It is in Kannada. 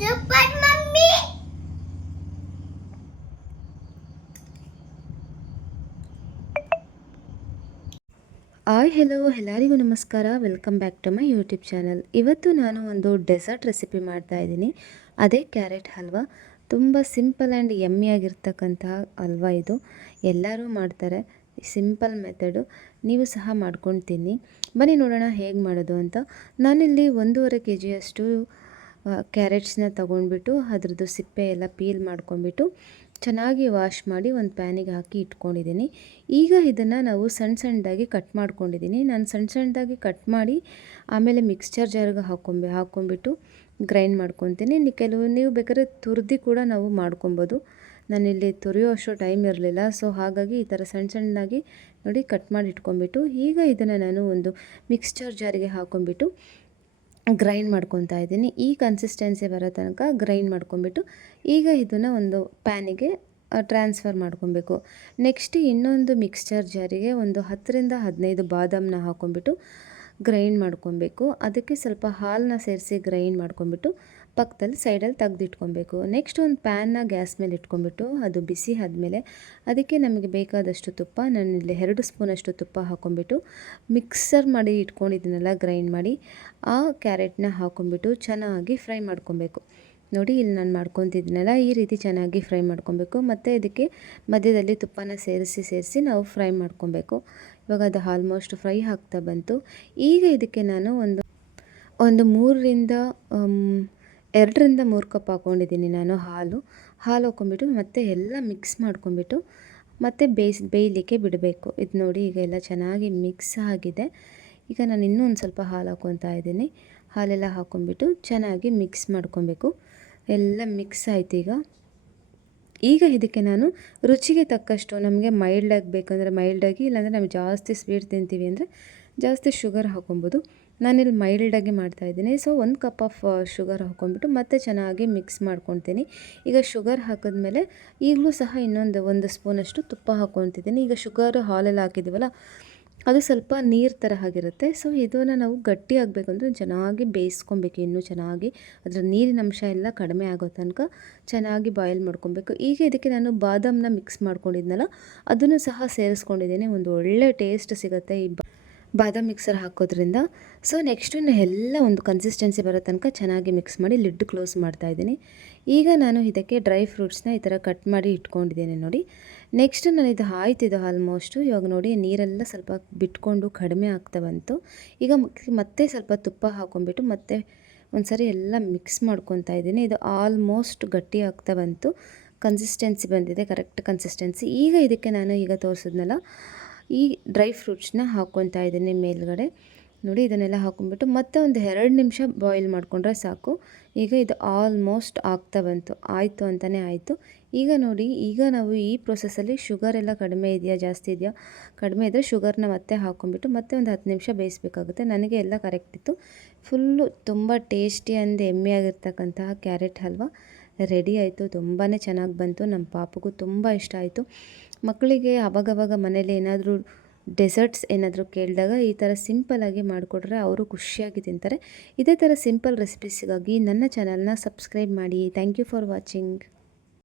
Super mummy. ಹೆಲೋ ಎಲ್ಲರಿಗೂ ನಮಸ್ಕಾರ. Welcome back to my YouTube channel. ಇವತ್ತು ನಾನು ಒಂದು ಡೆಸರ್ಟ್ ರೆಸಿಪಿ ಮಾಡ್ತಾಯಿದ್ದೀನಿ. ಅದೇ ಕ್ಯಾರೆಟ್ ಹಲ್ವಾ. ತುಂಬ ಸಿಂಪಲ್ ಆ್ಯಂಡ್ ಯಮ್ಮಿಯಾಗಿರ್ತಕ್ಕಂತಹ ಹಲ್ವಾ ಇದು. ಎಲ್ಲರೂ ಮಾಡ್ತಾರೆ. Simple method. ನೀವು ಸಹ ಮಾಡ್ಕೊಂಡು ತಿನ್ನಿ. ಬನ್ನಿ ನೋಡೋಣ ಹೇಗೆ ಮಾಡೋದು ಅಂತ. ನಾನಿಲ್ಲಿ 1.5 kg ಕ್ಯಾರೆಟ್ಸ್ನ ತೊಗೊಂಡ್ಬಿಟ್ಟು ಅದರದ್ದು ಸಿಪ್ಪೆ ಎಲ್ಲ ಪೀಲ್ ಮಾಡ್ಕೊಂಡ್ಬಿಟ್ಟು ಚೆನ್ನಾಗಿ ವಾಶ್ ಮಾಡಿ ಒಂದು ಪ್ಯಾನಿಗೆ ಹಾಕಿ ಇಟ್ಕೊಂಡಿದ್ದೀನಿ. ಈಗ ಇದನ್ನು ನಾವು ಸಣ್ಣದಾಗಿ ಕಟ್ ಮಾಡ್ಕೊಂಡಿದ್ದೀನಿ. ನಾನು ಸಣ್ಣದಾಗಿ ಕಟ್ ಮಾಡಿ ಆಮೇಲೆ ಮಿಕ್ಸ್ಚರ್ ಜಾರ್ಗೆ ಹಾಕ್ಕೊಂಬಿಟ್ಟು ಗ್ರೈಂಡ್ ಮಾಡ್ಕೊತೀನಿ. ನೀವು ಬೇಕಾದ್ರೆ ತುರಿದು ಕೂಡ ನಾವು ಮಾಡ್ಕೊಬೋದು. ನಾನಿಲ್ಲಿ ತುರಿಯೋ ಅಷ್ಟು ಟೈಮ್ ಇರಲಿಲ್ಲ, ಸೊ ಹಾಗಾಗಿ ಈ ಥರ ಸಣ್ಣದಾಗಿ ನೋಡಿ ಕಟ್ ಮಾಡಿ ಇಟ್ಕೊಂಡ್ಬಿಟ್ಟು ಈಗ ಇದನ್ನು ನಾನು ಒಂದು ಮಿಕ್ಸ್ಚರ್ ಜಾರಿಗೆ ಹಾಕ್ಕೊಂಬಿಟ್ಟು ಗ್ರೈಂಡ್ ಮಾಡ್ಕೊತಾ ಇದ್ದೀನಿ. ಈ ಕನ್ಸಿಸ್ಟೆನ್ಸಿ ಬರೋ ತನಕ ಗ್ರೈಂಡ್ ಮಾಡ್ಕೊಂಬಿಟ್ಟು ಈಗ ಇದನ್ನು ಒಂದು ಪ್ಯಾನಿಗೆ ಟ್ರಾನ್ಸ್ಫರ್ ಮಾಡ್ಕೊಬೇಕು. ನೆಕ್ಸ್ಟ್ ಇನ್ನೊಂದು ಮಿಕ್ಸ್ಚರ್ ಜಾರಿಗೆ ಒಂದು 10ರಿಂದ 15 ಬಾದಾಮನ್ನ ಹಾಕ್ಕೊಂಬಿಟ್ಟು ಗ್ರೈಂಡ್ ಮಾಡ್ಕೊಬೇಕು. ಅದಕ್ಕೆ ಸ್ವಲ್ಪ ಹಾಲನ್ನ ಸೇರಿಸಿ ಗ್ರೈಂಡ್ ಮಾಡ್ಕೊಂಬಿಟ್ಟು ಪಕ್ಕದಲ್ಲಿ ಸೈಡಲ್ಲಿ ತೆಗೆದಿಟ್ಕೊಬೇಕು. ನೆಕ್ಸ್ಟ್ ಒಂದು ಪ್ಯಾನ್ನ ಗ್ಯಾಸ್ ಮೇಲೆ ಇಟ್ಕೊಂಡ್ಬಿಟ್ಟು ಅದು ಬಿಸಿ ಆದಮೇಲೆ ಅದಕ್ಕೆ ನಮಗೆ ಬೇಕಾದಷ್ಟು ತುಪ್ಪ, ನಾನಿಲ್ಲಿ 2 ಸ್ಪೂನಷ್ಟು ತುಪ್ಪ ಹಾಕ್ಕೊಂಬಿಟ್ಟು ಮಿಕ್ಸರ್ ಮಾಡಿ ಇಟ್ಕೊಂಡಿದ್ದೀನಲ್ಲ ಗ್ರೈಂಡ್ ಮಾಡಿ, ಆ ಕ್ಯಾರೆಟ್ನ ಹಾಕ್ಕೊಂಬಿಟ್ಟು ಚೆನ್ನಾಗಿ ಫ್ರೈ ಮಾಡ್ಕೊಬೇಕು. ನೋಡಿ ಇಲ್ಲಿ ನಾನು ಮಾಡ್ಕೊತಿದ್ದೀನಲ್ಲ ಈ ರೀತಿ ಚೆನ್ನಾಗಿ ಫ್ರೈ ಮಾಡ್ಕೊಬೇಕು. ಮತ್ತು ಇದಕ್ಕೆ ಮಧ್ಯದಲ್ಲಿ ತುಪ್ಪನ ಸೇರಿಸಿ ನಾವು ಫ್ರೈ ಮಾಡ್ಕೊಬೇಕು. ಇವಾಗ ಅದು ಆಲ್ಮೋಸ್ಟ್ ಫ್ರೈ ಆಗ್ತಾ ಬಂತು. ಈಗ ಇದಕ್ಕೆ ನಾನು ಒಂದು 2ರಿಂದ 3 ಕಪ್ ಹಾಕ್ಕೊಂಡಿದ್ದೀನಿ ನಾನು ಹಾಲು ಹಾಕ್ಕೊಂಬಿಟ್ಟು ಮತ್ತೆ ಎಲ್ಲ ಮಿಕ್ಸ್ ಮಾಡ್ಕೊಂಬಿಟ್ಟು ಮತ್ತೆ ಬೇಯಲಿಕ್ಕೆ ಬಿಡಬೇಕು. ಇದು ನೋಡಿ ಈಗ ಎಲ್ಲ ಚೆನ್ನಾಗಿ ಮಿಕ್ಸ್ ಆಗಿದೆ. ಈಗ ನಾನು ಇನ್ನೂ ಒಂದು ಸ್ವಲ್ಪ ಹಾಲು ಹಾಕ್ಕೊತಾ ಇದ್ದೀನಿ. ಹಾಲೆಲ್ಲ ಹಾಕ್ಕೊಂಬಿಟ್ಟು ಚೆನ್ನಾಗಿ ಮಿಕ್ಸ್ ಮಾಡ್ಕೊಬೇಕು. ಎಲ್ಲ ಮಿಕ್ಸ್ ಆಯ್ತು. ಈಗ ಇದಕ್ಕೆ ನಾನು ರುಚಿಗೆ ತಕ್ಕಷ್ಟು, ನಮಗೆ ಮೈಲ್ಡಾಗಿ ಬೇಕಂದರೆ ಮೈಲ್ಡಾಗಿ, ಇಲ್ಲಾಂದರೆ ನಮಗೆ ಜಾಸ್ತಿ ಸ್ವೀಟ್ ತಿಂತೀವಿ ಅಂದರೆ ಜಾಸ್ತಿ ಶುಗರ್ ಹಾಕ್ಕೊಬೋದು. ನಾನಿಲ್ಲಿ ಮೈಲ್ಡಾಗಿ ಮಾಡ್ತಾಯಿದ್ದೀನಿ. ಸೊ 1 ಕಪ್ ಆಫ್ ಶುಗರ್ ಹಾಕ್ಕೊಂಬಿಟ್ಟು ಮತ್ತೆ ಚೆನ್ನಾಗಿ ಮಿಕ್ಸ್ ಮಾಡ್ಕೊತೀನಿ. ಈಗ ಶುಗರ್ ಹಾಕಿದ್ಮೇಲೆ ಈಗಲೂ ಸಹ ಒಂದು ಸ್ಪೂನಷ್ಟು ತುಪ್ಪ ಹಾಕ್ಕೊತಿದ್ದೀನಿ. ಈಗ ಶುಗರ್ ಹಾಲೆಲ್ಲ ಹಾಕಿದ್ದೀವಲ್ಲ ಅದು ಸ್ವಲ್ಪ ನೀರು ಥರ ಆಗಿರುತ್ತೆ. ಸೊ ಇದನ್ನು ನಾವು ಗಟ್ಟಿ ಆಗಬೇಕಂದ್ರೆ ಚೆನ್ನಾಗಿ ಬೇಯಿಸ್ಕೊಬೇಕು. ಇನ್ನೂ ಚೆನ್ನಾಗಿ ಅದರ ನೀರಿನ ಅಂಶ ಎಲ್ಲ ಕಡಿಮೆ ಆಗೋ ತನಕ ಚೆನ್ನಾಗಿ ಬಾಯ್ಲ್ ಮಾಡ್ಕೊಬೇಕು. ಈಗ ಇದಕ್ಕೆ ನಾನು ಬಾದಾಮನ್ನ ಮಿಕ್ಸ್ ಮಾಡ್ಕೊಂಡಿದ್ನಲ್ಲ ಅದನ್ನು ಸಹ ಸೇರಿಸ್ಕೊಂಡಿದ್ದೀನಿ. ಒಂದು ಒಳ್ಳೆ ಟೇಸ್ಟ್ ಸಿಗುತ್ತೆ ಈ ಬಾದಾಮ್ ಮಿಕ್ಸರ್ ಹಾಕೋದ್ರಿಂದ. ಸೊ ನೆಕ್ಸ್ಟು ಎಲ್ಲ ಒಂದು ಕನ್ಸಿಸ್ಟೆನ್ಸಿ ಬರೋ ತನಕ ಚೆನ್ನಾಗಿ ಮಿಕ್ಸ್ ಮಾಡಿ ಲಿಡ್ ಕ್ಲೋಸ್ ಮಾಡ್ತಾಯಿದ್ದೀನಿ. ಈಗ ನಾನು ಇದಕ್ಕೆ ಡ್ರೈ ಫ್ರೂಟ್ಸ್ನ ಈ ಥರ ಕಟ್ ಮಾಡಿ ಇಟ್ಕೊಂಡಿದ್ದೇನೆ ನೋಡಿ. ನೆಕ್ಸ್ಟ್ ನಾನು ಇದು ಆಯ್ತಿದ್ದು ಆಲ್ಮೋಸ್ಟು. ಇವಾಗ ನೋಡಿ ನೀರೆಲ್ಲ ಸ್ವಲ್ಪ ಬಿಟ್ಕೊಂಡು ಕಡಿಮೆ ಆಗ್ತಾ ಬಂತು. ಈಗ ಮತ್ತೆ ಸ್ವಲ್ಪ ತುಪ್ಪ ಹಾಕ್ಕೊಂಬಿಟ್ಟು ಮತ್ತೆ ಒಂದು ಸರಿ ಎಲ್ಲ ಮಿಕ್ಸ್ ಮಾಡ್ಕೊತಾ ಇದ್ದೀನಿ. ಇದು ಆಲ್ಮೋಸ್ಟ್ ಗಟ್ಟಿ ಆಗ್ತಾ ಬಂತು. ಕನ್ಸಿಸ್ಟೆನ್ಸಿ ಬಂದಿದೆ, ಕರೆಕ್ಟ್ ಕನ್ಸಿಸ್ಟೆನ್ಸಿ. ಈಗ ಇದಕ್ಕೆ ನಾನು ಈಗ ತೋರಿಸಿದ್ನಲ್ಲ ಈ ಡ್ರೈ ಫ್ರೂಟ್ಸ್ನ ಹಾಕ್ಕೊತಾ ಇದ್ದೀನಿ ಮೇಲ್ಗಡೆ. ನೋಡಿ ಇದನ್ನೆಲ್ಲ ಹಾಕ್ಕೊಂಬಿಟ್ಟು ಮತ್ತೆ ಒಂದು 2 ನಿಮಿಷ ಬಾಯ್ಲ್ ಮಾಡಿಕೊಂಡ್ರೆ ಸಾಕು. ಈಗ ಇದು ಆಲ್ಮೋಸ್ಟ್ ಆಗ್ತಾ ಬಂತು, ಆಯಿತು ಅಂತಲೇ ಆಯಿತು. ಈಗ ನೋಡಿ ಈಗ ನಾವು ಈ ಪ್ರೊಸೆಸಲ್ಲಿ ಶುಗರ್ ಎಲ್ಲ ಕಡಿಮೆ ಇದೆಯಾ ಜಾಸ್ತಿ ಇದೆಯಾ, ಕಡಿಮೆ ಇದ್ದರೆ ಶುಗರ್ನ ಮತ್ತೆ ಹಾಕ್ಕೊಂಬಿಟ್ಟು ಮತ್ತೆ ಒಂದು 10 ನಿಮಿಷ ಬೇಯಿಸಬೇಕಾಗುತ್ತೆ. ನನಗೆ ಎಲ್ಲ ಕರೆಕ್ಟ್ ಇತ್ತು. ಫುಲ್ಲು ತುಂಬ ಟೇಸ್ಟಿ ಆ್ಯಂಡ್ ಎಮ್ಮಿಯಾಗಿರ್ತಕ್ಕಂತಹ ಕ್ಯಾರೆಟ್ ಹಲ್ವಾ ರೆಡಿ ಆಯಿತು. ತುಂಬಾ ಚೆನ್ನಾಗಿ ಬಂತು. ನಮ್ಮ ಪಾಪಗೂ ತುಂಬ ಇಷ್ಟ ಆಯಿತು. ಮಕ್ಕಳಿಗೆ ಅವಾಗವಾಗ ಮನೇಲಿ ಏನಾದರೂ ಡೆಸರ್ಟ್ಸ್ ಏನಾದರೂ ಕೇಳಿದಾಗ ಈ ಥರ ಸಿಂಪಲ್ಲಾಗಿ ಮಾಡಿಕೊಟ್ರೆ ಅವರು ಖುಷಿಯಾಗಿ ತಿಂತಾರೆ. ಇದೇ ಥರ ಸಿಂಪಲ್ ರೆಸಿಪೀಸ್ಗಾಗಿ ನನ್ನ ಚಾನಲ್ನ ಸಬ್ಸ್ಕ್ರೈಬ್ ಮಾಡಿ. Thank you for watching.